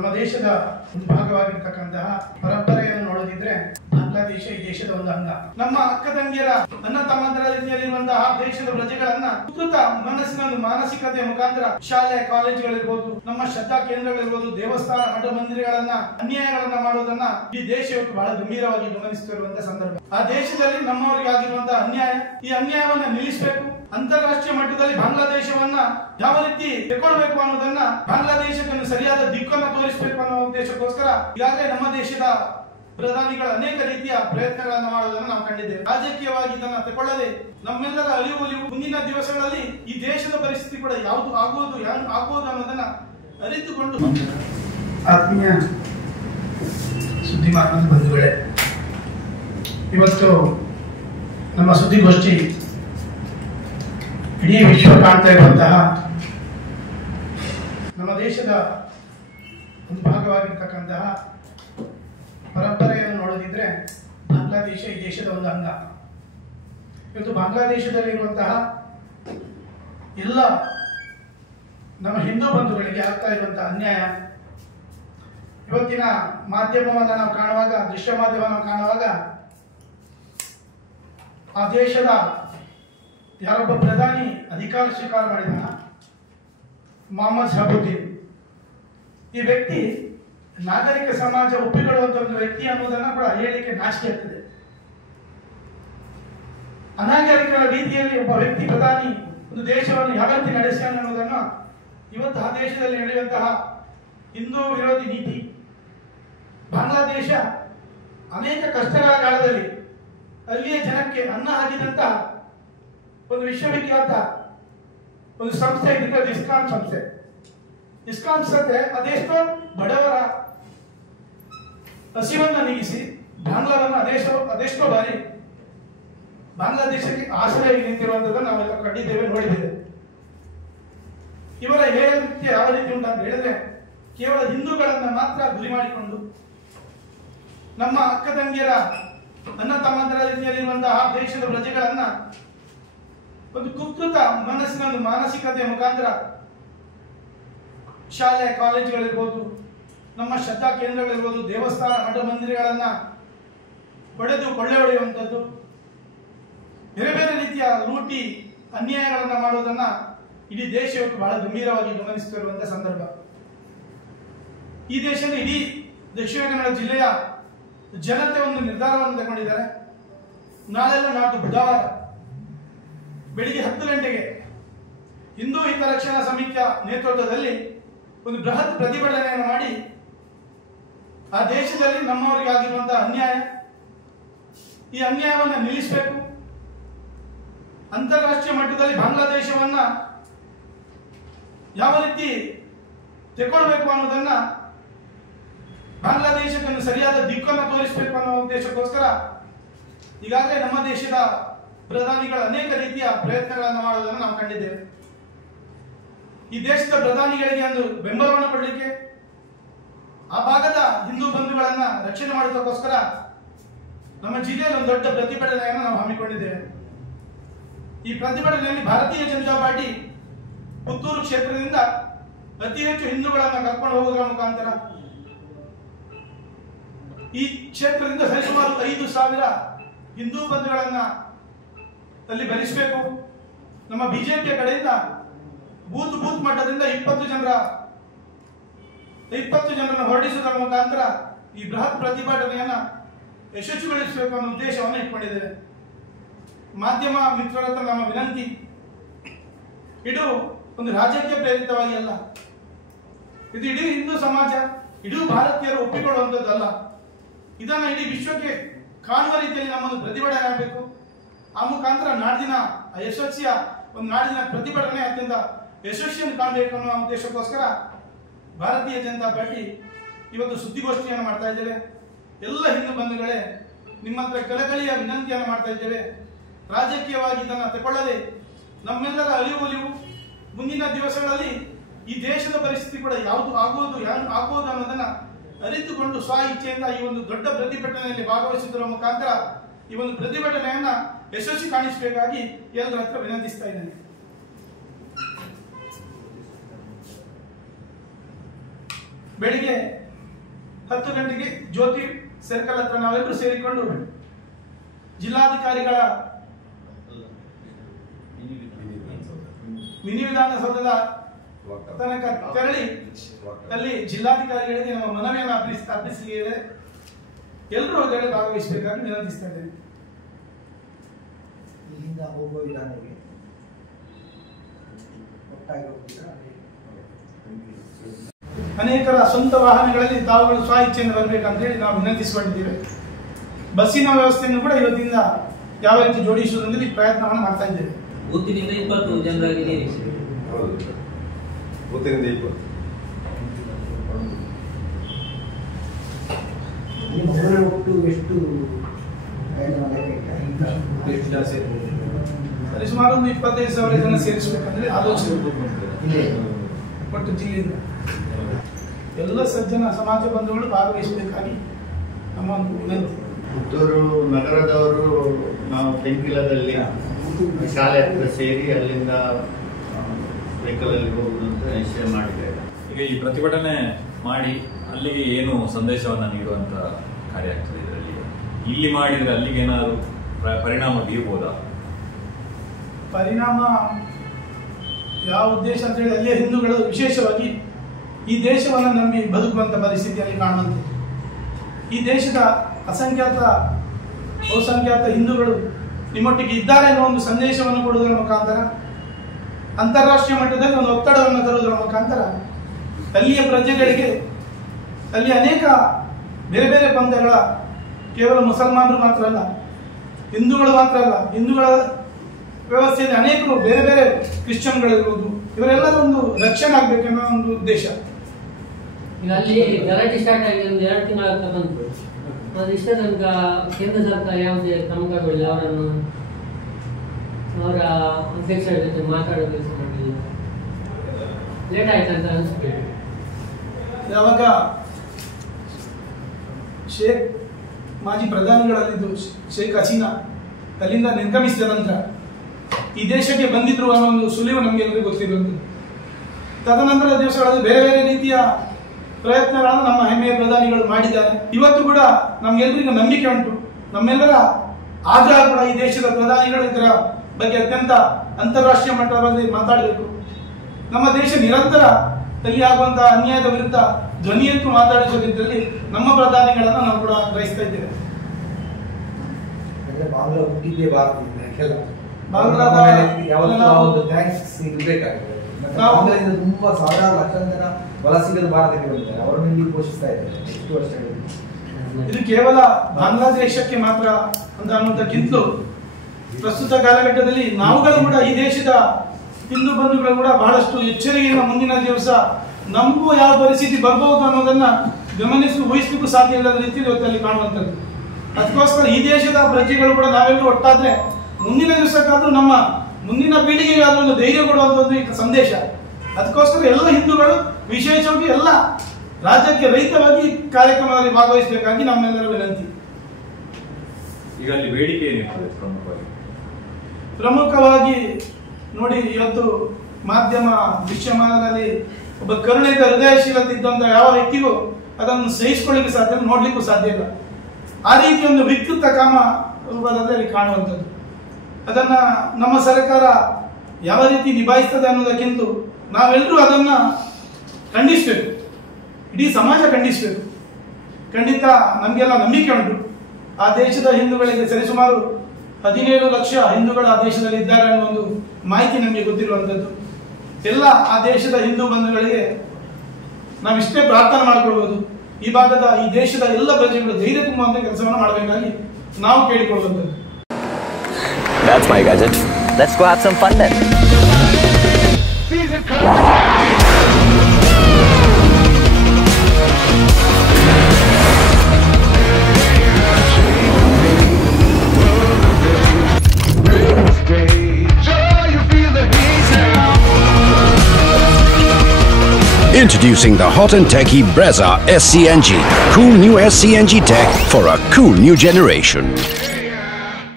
ನಮ್ಮ ದೇಶದ ಒಂದು ಭಾಗವಾಗಿರ್ತಕ್ಕಂತಹ ಪರಂಪರೆಯನ್ನು ನೋಡೋದಿದ್ರೆ ಬಾಂಗ್ಲಾದೇಶ ಈ ದೇಶದ ಒಂದು ಅಂಗ. ನಮ್ಮ ಅಕ್ಕ ತಂಗಿಯರ ಅಣ್ಣ ತಮ್ಮಂದಿರ ರೀತಿಯಲ್ಲಿರುವಂತಹ ದೇಶದ ಪ್ರಜೆಗಳನ್ನ ಉತ್ಕೃತ ಮನಸ್ಸಿನ ಮಾನಸಿಕತೆಯ ಮುಖಾಂತರ ಶಾಲೆ ಕಾಲೇಜುಗಳಿರ್ಬೋದು, ನಮ್ಮ ಶ್ರದ್ಧಾ ಕೇಂದ್ರಗಳಿರ್ಬೋದು, ದೇವಸ್ಥಾನ ಮಠ ಮಂದಿರಗಳನ್ನ ಅನ್ಯಾಯಗಳನ್ನ ಮಾಡುವುದನ್ನ ಈ ದೇಶ ಇವತ್ತು ಬಹಳ ಗಂಭೀರವಾಗಿ ಗಮನಿಸುತ್ತಿರುವಂತಹ ಸಂದರ್ಭ. ಆ ದೇಶದಲ್ಲಿ ನಮ್ಮವರಿಗೆ ಆಗಿರುವಂತಹ ಅನ್ಯಾಯ, ಈ ಅನ್ಯಾಯವನ್ನ ನಿಲ್ಲಿಸಬೇಕು. ಅಂತಾರಾಷ್ಟ್ರೀಯ ಮಟ್ಟದಲ್ಲಿ ಬಾಂಗ್ಲಾದೇಶವನ್ನ ಯಾವ ರೀತಿ ತೆಗೊಳ್ಬೇಕು ಅನ್ನೋದನ್ನ, ಬಾಂಗ್ಲಾದೇಶಕ್ಕೆ ಸರಿಯಾದ ದಿಕ್ಕನ್ನು ತೋರಿಸಬೇಕು ಅನ್ನೋ ಉದ್ದೇಶಕ್ಕೋಸ್ಕರ ಈಗಾಗಲೇ ನಮ್ಮ ದೇಶದ ಪ್ರಧಾನಿಗಳ ಅನೇಕ ರೀತಿಯ ಪ್ರಯತ್ನಗಳನ್ನ ಮಾಡುವುದನ್ನು ನಾವು ಕಂಡಿದ್ದೇವೆ. ರಾಜಕೀಯವಾಗಿ ಇದನ್ನ ತಗೊಳ್ಳದೆ ನಮ್ಮೆಲ್ಲರ ಅರಿವು ಮುಂದಿನ ದಿವಸಗಳಲ್ಲಿ ಈ ದೇಶದ ಪರಿಸ್ಥಿತಿ ಕೂಡ ಯಾವುದು ಆಗುವುದು ಅನ್ನೋದನ್ನ ಅರಿತುಕೊಂಡು, ಆತ್ಮೀಯ ಸುದ್ದಿ ಮಾಧ್ಯಮದ ಬಂಧುಗಳೇ, ಇವತ್ತು ನಮ್ಮ ಸುದ್ದಿಗೋಷ್ಠಿ ಇಡೀ ವಿಶ್ವ ಕಾಣ್ತಾ ಇರುವಂತಹ ನಮ್ಮ ದೇಶದ ಒಂದು ಭಾಗವಾಗಿರ್ತಕ್ಕಂತಹ ಪರಂಪರೆಯನ್ನು ನೋಡೋದಿದ್ರೆ ಬಾಂಗ್ಲಾದೇಶ ಈ ದೇಶದ ಒಂದು ಅಂಗ. ಇವತ್ತು ಬಾಂಗ್ಲಾದೇಶದಲ್ಲಿರುವಂತಹ ಎಲ್ಲ ನಮ್ಮ ಹಿಂದೂ ಬಂಧುಗಳಿಗೆ ಆಗ್ತಾ ಇರುವಂತಹ ಅನ್ಯಾಯ, ಇವತ್ತಿನ ಮಾಧ್ಯಮವನ್ನು ನಾವು ಕಾಣುವಾಗ, ದೃಶ್ಯ ಮಾಧ್ಯಮವನ್ನು ಕಾಣುವಾಗ, ಆ ದೇಶದ ಯಾರೊಬ್ಬ ಪ್ರಧಾನಿ ಅಧಿಕಾರ ಸ್ವೀಕಾರ ಮಾಡಿದ ಮೊಹಮ್ಮದ್ ಶಹಾಬುದ್ದೀನ್, ಈ ವ್ಯಕ್ತಿ ನಾಗರಿಕ ಸಮಾಜ ಒಪ್ಪಿಕೊಳ್ಳುವಂತ ಒಂದು ವ್ಯಕ್ತಿ ಅನ್ನೋದನ್ನ ಕೂಡ ಹೇಳಿಕೆ ನಾಚಿಕೆ ಆಗ್ತದೆ. ಅನಾಗರಿಕರ ರೀತಿಯಲ್ಲಿ ಒಬ್ಬ ವ್ಯಕ್ತಿ ಪ್ರಧಾನಿ ಒಂದು ದೇಶವನ್ನು ಯಾವ ರೀತಿ ನಡೆಸ್ತಾನೆ ಅನ್ನೋದನ್ನ ಇವತ್ತು ಆ ದೇಶದಲ್ಲಿ ನಡೆಯುವಂತಹ ಹಿಂದೂ ವಿರೋಧಿ ನೀತಿ, ಬಾಂಗ್ಲಾದೇಶ ಅನೇಕ ಕಷ್ಟಗಳ ಕಾಲದಲ್ಲಿ ಅಲ್ಲಿಯ ಜನಕ್ಕೆ ಅನ್ನ ಹಾಕಿದಂತ ಒಂದು ವಿಶ್ವವಿಖ್ಯಾತ ಒಂದು ಸಂಸ್ಥೆ ಇದ್ದಿದ್ದು ಇಸ್ಕಾನ್ ಸಂಸ್ಥೆ. ಇಸ್ಕಾನ್ ಸಂಸ್ಥೆ ಅದೆಷ್ಟೋ ಬಡವರ ಹಸಿವನ್ನ ನೀಗಿಸಿ ಬಾಂಗ್ಲಾವನ್ನು ಅದೆಷ್ಟೋ ಬಾರಿ ಬಾಂಗ್ಲಾದೇಶಕ್ಕೆ ಆಶ್ರಯ ನಿಂತಿರುವಂತದ್ದನ್ನು ನಾವೆಲ್ಲ ಕಂಡಿದ್ದೇವೆ, ನೋಡಿದ್ದೇವೆ. ಇವರ ಹೇಳಿಕೆ ಯಾವ ರೀತಿ ಉಂಟು ಅಂತ ಹೇಳಿದ್ರೆ, ಕೇವಲ ಹಿಂದೂಗಳನ್ನ ಮಾತ್ರ ಗುರಿ ಮಾಡಿಕೊಂಡು ನಮ್ಮ ಅಕ್ಕ ತಂಗಿಯರ ಅಣ್ಣ ತಮ್ಮಂದಿರ ರೀತಿಯಲ್ಲಿರುವಂತಹ ದೇಶದ ಪ್ರಜೆಗಳನ್ನ ಒಂದು ಕುಕೃತ ಮನಸ್ಸಿನ ಮಾನಸಿಕತೆಯ ಮುಖಾಂತರ ಶಾಲೆ ಕಾಲೇಜುಗಳಿರ್ಬೋದು, ನಮ್ಮ ಶ್ರದ್ಧಾ ಕೇಂದ್ರಗಳಿರ್ಬೋದು, ದೇವಸ್ಥಾನ ಮಠ ಮಂದಿರಗಳನ್ನ ಹೊಡೆದು ಕೊಳ್ಳೆ ಹೊಡೆಯುವಂಥದ್ದು, ಬೇರೆ ಬೇರೆ ರೀತಿಯ ಲೂಟಿ ಅನ್ಯಾಯಗಳನ್ನ ಮಾಡುವುದನ್ನ ಇಡೀ ದೇಶ ಇವತ್ತು ಬಹಳ ಗಂಭೀರವಾಗಿ ಗಮನಿಸುತ್ತಿರುವಂತಹ ಸಂದರ್ಭ. ಈ ದೇಶದ ಇಡೀ ದಕ್ಷಿಣ ಕನ್ನಡ ಜಿಲ್ಲೆಯ ಜನತೆ ಒಂದು ನಿರ್ಧಾರವನ್ನು ತಗೊಂಡಿದ್ದಾರೆ. ನಾಡ್ದು ಬುಧವಾರ ಬೆಳಿಗ್ಗೆ 10 ಗಂಟೆಗೆ ಹಿಂದೂ ಹಿತರಕ್ಷಣಾ ಸಮಿತಿಯ ನೇತೃತ್ವದಲ್ಲಿ ಒಂದು ಬೃಹತ್ ಪ್ರತಿಭಟನೆಯನ್ನು ಮಾಡಿ ಆ ದೇಶದಲ್ಲಿ ನಮ್ಮವರಿಗೆ ಆಗಿರುವಂತಹ ಅನ್ಯಾಯ, ಈ ಅನ್ಯಾಯವನ್ನ ನಿಲ್ಲಿಸಬೇಕು. ಅಂತಾರಾಷ್ಟ್ರೀಯ ಮಟ್ಟದಲ್ಲಿ ಬಾಂಗ್ಲಾದೇಶವನ್ನ ಯಾವ ರೀತಿ ತೆಗೊಳ್ಬೇಕು ಅನ್ನೋದನ್ನ, ಬಾಂಗ್ಲಾದೇಶಕ್ಕೆ ಸರಿಯಾದ ದಿಕ್ಕನ್ನು ತೋರಿಸಬೇಕು ಅನ್ನೋ ಉದ್ದೇಶಕ್ಕೋಸ್ಕರ ಈಗಾಗಲೇ ನಮ್ಮ ದೇಶದ ಪ್ರಧಾನಿಗಳ ಅನೇಕ ರೀತಿಯ ಪ್ರಯತ್ನಗಳನ್ನು ಮಾಡುವುದನ್ನು ನಾವು ಕಂಡಿದ್ದೇವೆ. ಈ ದೇಶದ ಪ್ರಧಾನಿಗಳಿಗೆ ಒಂದು ಬೆಂಬಲವನ್ನು ಕೊಡಲಿಕ್ಕೆ, ಆ ಭಾಗದ ಹಿಂದೂ ಬಂಧುಗಳನ್ನ ರಕ್ಷಣೆ ಮಾಡೋದಕ್ಕೋಸ್ಕರ ನಮ್ಮ ಜಿಲ್ಲೆಯಲ್ಲಿ ಒಂದು ದೊಡ್ಡ ಪ್ರತಿಭಟನೆಯನ್ನು ನಾವು ಹಮ್ಮಿಕೊಂಡಿದ್ದೇವೆ. ಈ ಪ್ರತಿಭಟನೆಯಲ್ಲಿ ಭಾರತೀಯ ಜನತಾ ಪಾರ್ಟಿ ಪುತ್ತೂರು ಕ್ಷೇತ್ರದಿಂದ ಅತಿ ಹೆಚ್ಚು ಹಿಂದೂಗಳನ್ನು ಕರ್ಕೊಂಡು ಹೋಗುವುದರ ಮುಖಾಂತರ ಈ ಕ್ಷೇತ್ರದಿಂದ ಸರಿಸುಮಾರು 5,000 ಹಿಂದೂ ಬಂಧುಗಳನ್ನ ಅಲ್ಲಿ ಭರಿಸಬೇಕು. ನಮ್ಮ ಬಿಜೆಪಿಯ ಕಡೆಯಿಂದ ಬೂತ್ ಮಟ್ಟದಿಂದ 20 ಜನರನ್ನು ಹೊರಡಿಸುವುದರ ಮುಖಾಂತರ ಈ ಬೃಹತ್ ಪ್ರತಿಭಟನೆಯನ್ನ ಯಶಸ್ವಿಗೊಳಿಸಬೇಕು ಅನ್ನೋ ಉದ್ದೇಶವನ್ನು ಇಟ್ಕೊಂಡಿದ್ದೇವೆ. ಮಾಧ್ಯಮ ಮಿತ್ರರ ಹತ್ರ ನಮ್ಮ ವಿನಂತಿ, ಇದು ಒಂದು ರಾಜಕೀಯ ಪ್ರೇರಿತವಾಗಿ ಅಲ್ಲ, ಇದು ಇಡೀ ಹಿಂದೂ ಸಮಾಜ, ಇಡೀ ಭಾರತೀಯರು ಒಪ್ಪಿಕೊಳ್ಳುವಂಥದ್ದಲ್ಲ. ಇದನ್ನ ಇಡೀ ವಿಶ್ವಕ್ಕೆ ಕಾಣುವ ರೀತಿಯಲ್ಲಿ ನಮ್ಮನ್ನು ಪ್ರತಿಭಟನೆ ಆಗಬೇಕು. ಆ ಮುಖಾಂತರ ನಾಡಿನ ಯಶಸ್ಸಿಯ ಒಂದು ನಾಡಿನ ಪ್ರತಿಭಟನೆ ಅತ್ಯಂತ ಯಶಸ್ವಿಯನ್ನು ಕಾಣಬೇಕು ಅನ್ನೋ ಉದ್ದೇಶಕ್ಕೋಸ್ಕರ ಭಾರತೀಯ ಜನತಾ ಪಾರ್ಟಿ ಇವತ್ತು ಸುದ್ದಿಗೋಷ್ಠಿಯನ್ನು ಮಾಡ್ತಾ ಇದ್ದೇವೆ. ಎಲ್ಲ ಹಿಂದೂ ಬಂಧುಗಳೇ, ನಿಮ್ಮ ಹತ್ರ ಕಳಕಳಿಯ ವಿನಂತಿಯನ್ನು ಮಾಡ್ತಾ ಇದ್ದೇವೆ. ರಾಜಕೀಯವಾಗಿ ಇದನ್ನು ತಗೊಳ್ಳದೆ ನಮ್ಮೆಲ್ಲರ ಅರಿವು ಮುಂದಿನ ದಿವಸಗಳಲ್ಲಿ ಈ ದೇಶದ ಪರಿಸ್ಥಿತಿ ಕೂಡ ಯಾವುದು ಆಗುವುದು ಅನ್ನೋದನ್ನ ಅರಿತುಕೊಂಡು ಸ್ವ ಇಚ್ಛೆಯಿಂದ ಈ ಒಂದು ದೊಡ್ಡ ಪ್ರತಿಭಟನೆಯಲ್ಲಿ ಭಾಗವಹಿಸುವುದರ ಮುಖಾಂತರ ಈ ಒಂದು ಪ್ರತಿಭಟನೆಯನ್ನ ಯಶಸ್ವಿ ಕಾಣಿಸಬೇಕಾಗಿ ಎಲ್ಲರ ಹತ್ರ ವಿನಂತಿಸ್ತಾ ಇದ್ದೇನೆ. ಬೆಳಿಗ್ಗೆ 10 ಗಂಟೆಗೆ ಜ್ಯೋತಿ ಸರ್ಕಲ್ ಹತ್ರ ನಾವೆಲ್ಲರೂ ಸೇರಿಕೊಂಡು ಜಿಲ್ಲಾಧಿಕಾರಿಗಳ ಮಿನಿ ವಿಧಾನಸೌಧದ ತನಕ ತೆರಳಿ ಅಲ್ಲಿ ಜಿಲ್ಲಾಧಿಕಾರಿಗಳಿಗೆ ನಮ್ಮ ಮನವಿಯನ್ನು ಅರ್ಪಿಸಲಿದೆ. ಎಲ್ಲರೂ ಅದರಲ್ಲಿ ಭಾಗವಹಿಸಬೇಕಾಗಿ ವಿನಂತಿಸ್ತಾ ಇದ್ದೇನೆ. ಇಲ್ಲಿಂದ ಹೋಗುವ ವಿಧಾನಕ್ಕೆ ಅನೇಕರ ಸ್ವಂತ ವಾಹನಗಳಲ್ಲಿ ತಾವುಗಳು ಸ್ವ ಇಚ್ಛೆಯಿಂದ ಬರಬೇಕಂತ ಹೇಳಿ ನಾವು ವಿನಂತಿಸಿಕೊಂಡಿದ್ದೇವೆ. ಬಸ್ಸಿನ ವ್ಯವಸ್ಥೆಯನ್ನು ಕೂಡ ಇವತ್ತಿಂದ ಯಾವ ರೀತಿ ಜೋಡಿಸುವುದರಲ್ಲಿ ಪ್ರಯತ್ನವನ್ನು ಮಾಡ್ತಾ ಇದ್ದೇವೆ. ಬೂತಿನಿಂದ 20 ಜನರಾಗಿ ಬೂತಿನಿಂದ 20 ಒಟ್ಟು ಎಷ್ಟು ಸುಮಾರು 25,000 ಜನ ಸೇರಿಸಬೇಕಂದ್ರೆ ಆಲೋಚನೆ ಒಟ್ಟು ಜಿಲ್ಲೆಯಿಂದ ಎಲ್ಲ ಸಜ್ಜನ ಸಮಾಜ ಬಂಧುಗಳು ಭಾಗವಹಿಸಬೇಕಾಗಿ ನಮ್ಮ ಒಂದು ವಿನಂತಿ. ಪುತ್ತೂರು ನಗರದವರು ನಾವು ಟೆಂಕಿಲದಲ್ಲಿ ಶಾಲೆ ಹತ್ರ ಸೇರಿ ಅಲ್ಲಿಂದ ವೆಹಿಕಲಲ್ಲಿ ಹೋಗುವುದು ಅಂತ ನಿಶ್ಚಯ ಮಾಡಿದ್ದೇವೆ. ಈಗ ಈ ಪ್ರತಿಭಟನೆ ಮಾಡಿ ಅಲ್ಲಿಗೆ ಏನು ಸಂದೇಶವನ್ನು ನೀಡುವಂತ ಕಾರ್ಯ ಆಗ್ತದೆ? ಇದರಲ್ಲಿ ಇಲ್ಲಿ ಮಾಡಿದರೆ ಅಲ್ಲಿಗೆ ಏನಾದರೂ ಪರಿಣಾಮ ಬೀರ್ಬೋದಾ? ಪರಿಣಾಮ ಯಾವ ಉದ್ದೇಶ ಅಂತ ಹೇಳಿ ಅಲ್ಲಿಯ ಹಿಂದೂಗಳು ವಿಶೇಷವಾಗಿ ಈ ದೇಶವನ್ನು ನಂಬಿ ಬದುಕುವಂತ ಪರಿಸ್ಥಿತಿಯಲ್ಲಿ ಕಾಣುವಂತೆ ಈ ದೇಶದ ಅಸಂಖ್ಯಾತ ಬಹುಸಂಖ್ಯಾತ ಹಿಂದೂಗಳು ನಿಮ್ಮೊಟ್ಟಿಗೆ ಇದ್ದಾರೆ ಅನ್ನೋ ಒಂದು ಸಂದೇಶವನ್ನು ಕೊಡುವುದರ ಮುಖಾಂತರ ಅಂತಾರಾಷ್ಟ್ರೀಯ ಮಟ್ಟದಲ್ಲಿ ಒಂದು ಒತ್ತಡವನ್ನು ತರುವುದರ ಮುಖಾಂತರ ಅಲ್ಲಿಯ ಪ್ರಜೆಗಳಿಗೆ ಅಲ್ಲಿ ಅನೇಕ ಬೇರೆ ಬೇರೆ ಪಂಥಗಳ ಕೇವಲ ಮುಸಲ್ಮಾನರು ಮಾತ್ರ ಅಲ್ಲ, ಹಿಂದೂಗಳು ಮಾತ್ರ ಅಲ್ಲ, ಹಿಂದೂಗಳ ವ್ಯವಸ್ಥೆಯಲ್ಲಿ ಅನೇಕರು ಬೇರೆ ಬೇರೆ ಕ್ರಿಶ್ಚಿಯನ್ಗಳಿರ್ಬೋದು, ಇವರೆಲ್ಲರೂ ಒಂದು ರಕ್ಷಣೆ ಆಗ್ಬೇಕೆನ್ನೋ ಒಂದು ಉದ್ದೇಶ. ಈಗ ಅಲ್ಲಿ ಗಲಾಟೆ ಸ್ಟಾರ್ಟ್ ಆಗಿ ಒಂದು 2 ತಿಂಗಳು ಆಗ್ತಾ ಬಂತು. ಅದು ಇಷ್ಟ ತನಕ ಕೇಂದ್ರ ಸರ್ಕಾರ ಯಾವುದೇ ಕ್ರಮ ಕೈಗೊಳ್ಳಿಲ್ಲ. ಅವರನ್ನು ಅವರ ಅಧ್ಯಕ್ಷರ ಜೊತೆ ಮಾತಾಡೋ ಕೆಲಸ ಮಾಡಲಿಲ್ಲ. ಲೇಟ್ ಆಯ್ತಂತ ಅನಿಸ್ಬೇಕು. ಯಾವಾಗ ಶೇಖ್ ಮಾಜಿ ಪ್ರಧಾನಿಗಳಲ್ಲಿದ್ದು ಶೇಖ್ ಹಸೀನಾ ಅಲ್ಲಿಂದ ನಿರ್ಗಮಿಸಿದ ನಂತರ ಈ ದೇಶಕ್ಕೆ ಬಂದಿದ್ರು ಅನ್ನೋ ಒಂದು ಸುಳಿವು ನಮಗೆಲ್ಲರಿಗೂ ಗೊತ್ತಿರುವಂಥದ್ದು. ತದನಂತರ ದಿವಸಗಳಲ್ಲಿ ಬೇರೆ ಬೇರೆ ರೀತಿಯ ಪ್ರಯತ್ನಗಳನ್ನು ನಮ್ಮ ಹೆಮ್ಮೆಯ ಪ್ರಧಾನಿಗಳು ಮಾಡಿದ್ದಾರೆ. ಇವತ್ತು ಕೂಡ ನಮ್ಗೆಲ್ಲರಿಗೂ ನಂಬಿಕೆ ಉಂಟು. ನಮ್ಮೆಲ್ಲರ ಆಗ್ರಹ ಕೂಡ ಈ ದೇಶದ ಪ್ರಧಾನಿಗಳು ಇದರ ಬಗ್ಗೆ ಅತ್ಯಂತ ಅಂತಾರಾಷ್ಟ್ರೀಯ ಮಟ್ಟದಲ್ಲಿ ಮಾತಾಡಬೇಕು. ನಮ್ಮ ದೇಶ ನಿರಂತರ ಅಲ್ಲಿ ಆಗುವಂತಹ ಅನ್ಯಾಯದ ವಿರುದ್ಧ ಧ್ವನಿ ಎತ್ತು ಮಾತಾಡಿಸುವುದರಲ್ಲಿ ನಮ್ಮ ಪ್ರಧಾನಿಗಳನ್ನ ನಾವು ಕೂಡ ಗ್ರಹಿಸ್ತಾ ಇದ್ದೇವೆ. ಬಾಂಗ್ಲಾ ಹುಟ್ಟಿದ್ದೇ ಭಾರತದಿಂದ ಬಾಂಗ್ಲಾದ ತುಂಬಾ ಸಾವಿರಾರು ಲಕ್ಷ ಜನ ವಲಸಿಗರು ಭಾರತಕ್ಕೆ ಬಂದಿದ್ದಾರೆ. ಅವರನ್ನು ಇಲ್ಲಿ ಪೋಷಿಸ್ತಾ ಇದ್ದಾರೆ ಎಷ್ಟು ವರ್ಷಗಳಿಂದ. ಇದು ಕೇವಲ ಬಾಂಗ್ಲಾದೇಶಕ್ಕೆ ಮಾತ್ರ ಅಂತ ಅನ್ನೋದಕ್ಕಿಂತಲೂ ಪ್ರಸ್ತುತ ಕಾಲಘಟ್ಟದಲ್ಲಿ ನಾವುಗಳು ಕೂಡ ಈ ದೇಶದ ಹಿಂದೂ ಬಂಧುಗಳು ಕೂಡ ಬಹಳಷ್ಟು ಎಚ್ಚರಿಕೆಯಿಂದ ಮುಂದಿನ ದಿವಸ ನಮಗೂ ಯಾವ ಪರಿಸ್ಥಿತಿ ಬರಬಹುದು ಅನ್ನೋದನ್ನ ಗಮನಿಸಿ ಊಹಿಸಲಿಕ್ಕೂ ಸಾಧ್ಯ ಇಲ್ಲದ ರೀತಿಯಲ್ಲಿ ಇವತ್ತಲ್ಲಿ ಕಾಣುವಂಥದ್ದು. ಅದಕ್ಕೋಸ್ಕರ ಈ ದೇಶದ ಪ್ರಜೆಗಳು ಕೂಡ ನಾವೆಲ್ಲರೂ ಒಟ್ಟಾದ್ರೆ ಮುಂದಿನ ದಿವಸಕ್ಕಾದ್ರೂ ನಮ್ಮ ಮುಂದಿನ ಪೀಳಿಗೆಗಾದ್ರೂ ಒಂದು ಧೈರ್ಯ ಕೊಡುವಂತ ಒಂದು ಸಂದೇಶ. ಅದಕ್ಕೋಸ್ಕರ ಎಲ್ಲ ಹಿಂದೂಗಳು ವಿಶೇಷವಾಗಿ ಎಲ್ಲ ರಾಜ್ಯಕ್ಕೆ ರಹಿತವಾಗಿ ಕಾರ್ಯಕ್ರಮದಲ್ಲಿ ಭಾಗವಹಿಸಬೇಕಾಗಿ ನಮ್ಮೆಲ್ಲರ ವಿನಂತಿ. ಈಗ ಅಲ್ಲಿ ಬೇಡಿಕೆ ಏನಿರ್ತದೆ ಪ್ರಮುಖವಾಗಿ ನೋಡಿ, ಇವತ್ತು ಮಾಧ್ಯಮ ದೃಶ್ಯಮಾನದಲ್ಲಿ ಒಬ್ಬ ಕರುಣೆಯ ಹೃದಯಶೀಲತೆ ಇದ್ದಂತ ಯಾವ ವ್ಯಕ್ತಿಗೂ ಅದನ್ನು ಸಹಿಸಿಕೊಳ್ಳಿಕ್ಕೆ ಸಾಧ್ಯ, ನೋಡ್ಲಿಕ್ಕೂ ಸಾಧ್ಯ ಇಲ್ಲ. ಆ ರೀತಿ ಒಂದು ವಿಕೃತ ಕಾಮ ರೂಪದಲ್ಲಿ ಕಾಣುವಂಥದ್ದು. ಅದನ್ನ ನಮ್ಮ ಸರ್ಕಾರ ಯಾವ ರೀತಿ ನಿಭಾಯಿಸ್ತದೆ ಅನ್ನೋದಕ್ಕಿಂತ ನಾವೆಲ್ಲರೂ ಅದನ್ನ ಖಂಡಿಸಬೇಕು, ಇಡೀ ಸಮಾಜ ಖಂಡಿಸಬೇಕು. ಖಂಡಿತ ನಮಗೆಲ್ಲ ನಂಬಿಕೆ ಉಂಟು. ಆ ದೇಶದ ಹಿಂದೂಗಳಿಗೆ ಸರಿಸುಮಾರು 17 ಲಕ್ಷ ಹಿಂದೂಗಳು ಆ ದೇಶದಲ್ಲಿ ಇದ್ದಾರೆ ಅನ್ನೋ ಒಂದು ಮಾಹಿತಿ ನಮಗೆ ಗೊತ್ತಿರುವಂಥದ್ದು. ಎಲ್ಲ ಆ ದೇಶದ ಹಿಂದೂ ಬಂಧುಗಳಿಗೆ ನಾವಿಷ್ಟೇ ಪ್ರಾರ್ಥನೆ ಮಾಡಿಕೊಳ್ಬಹುದು, ಈ ಭಾಗದ ಈ ದೇಶದ ಎಲ್ಲ ಪ್ರಜೆಗಳು ಧೈರ್ಯ ತುಂಬುವಂತ ಕೆಲಸವನ್ನು ಮಾಡಬೇಕಾಗಿ ನಾವು ಕೇಳಿಕೊಳ್ಳುವಂಥದ್ದು. That's my gadget. Let's go have some fun then. Introducing the hot and techy Brezza SCNG. Cool new SCNG tech for a cool new generation.